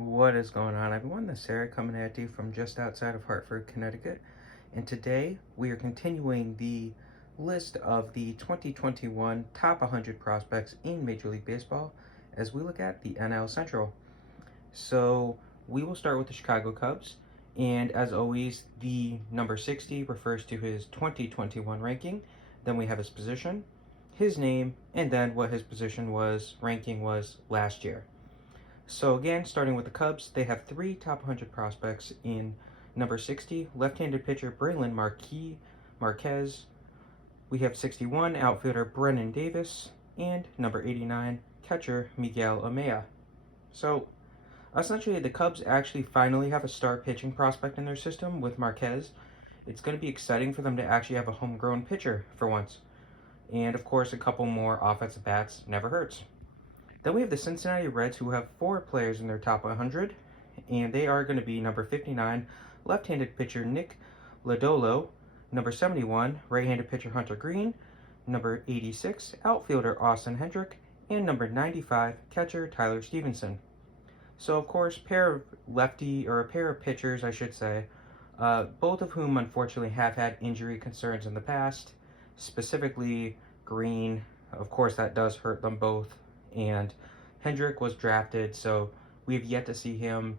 What is going on, everyone? This is Sarah coming at you from just outside of Hartford, Connecticut. And today we are continuing the list of the 2021 top 100 prospects in Major League Baseball as we look at the NL Central. So we will start with the Chicago Cubs. And as always, the number 60 refers to his 2021 ranking. Then we have his position, his name, and then what his ranking was last year. So again, starting with the Cubs, they have 3 top 100 prospects in number 60, left-handed pitcher Braylon Marquez. We have 61, outfielder Brennan Davis, and number 89, catcher Miguel Amaya. So essentially, the Cubs actually finally have a star pitching prospect in their system with Marquez. It's going to be exciting for them to actually have a homegrown pitcher for once. And of course, a couple more offensive bats never hurts. Then we have the Cincinnati Reds, who have 4 players in their top 100, and they are going to be number 59, left-handed pitcher Nick Lodolo, number 71, right-handed pitcher Hunter Green, number 86, outfielder Austin Hendrick, and number 95, catcher Tyler Stevenson. So, of course, a pair of pitchers, I should say, both of whom unfortunately have had injury concerns in the past, specifically Green. Of course, that does hurt them both. And Hendrick was drafted, so we have yet to see him,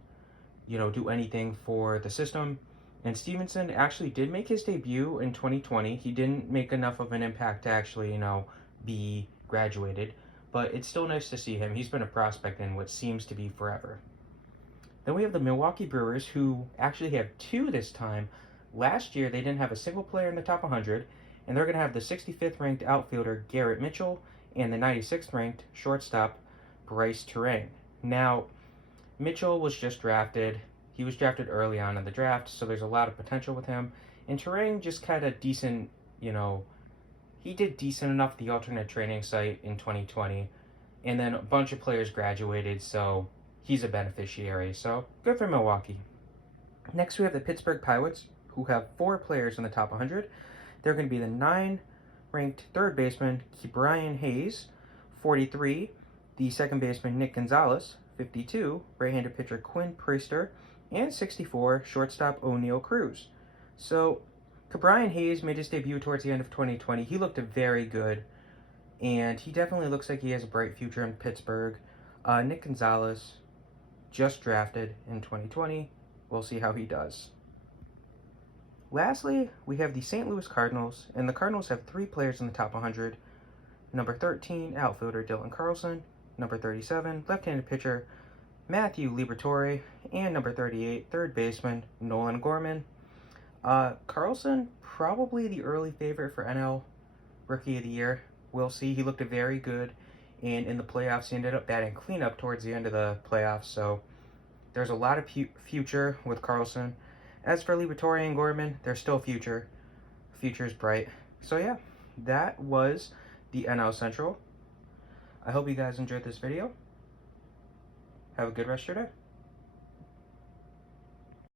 do anything for the system. And Stevenson actually did make his debut in 2020. He didn't make enough of an impact to actually, be graduated. But it's still nice to see him. He's been a prospect in what seems to be forever. Then we have the Milwaukee Brewers, who actually have 2 this time. Last year, they didn't have a single player in the top 100, and they're going to have the 65th ranked outfielder Garrett Mitchell and the 96th ranked shortstop Bryce Terang. Now, Mitchell was just drafted. He was drafted early on in the draft, so there's a lot of potential with him. And Terang just kind of decent, he did decent enough at the alternate training site in 2020. And then a bunch of players graduated, so he's a beneficiary. So good for Milwaukee. Next, we have the Pittsburgh Pirates, who have 4 players in the top 100. They're going to be the 9th-ranked third baseman Bryant Hayes, 43, the second baseman Nick Gonzalez, 52, right-handed pitcher Quinn Priester, and 64, shortstop O'Neal Cruz. So, Bryant Hayes made his debut towards the end of 2020. He looked very good, and he definitely looks like he has a bright future in Pittsburgh. Nick Gonzalez, just drafted in 2020. We'll see how he does. Lastly, we have the St. Louis Cardinals, and the Cardinals have 3 players in the top 100. Number 13, outfielder Dylan Carlson. Number 37, left-handed pitcher Matthew Liberatore. And number 38, third baseman Nolan Gorman. Carlson, probably the early favorite for NL Rookie of the Year. We'll see. He looked very good, and in the playoffs, he ended up batting cleanup towards the end of the playoffs. So there's a lot of future with Carlson. As for Liberatore and Gorman, they're still future. Future's bright. So yeah, that was the NL Central. I hope you guys enjoyed this video. Have a good rest of your day.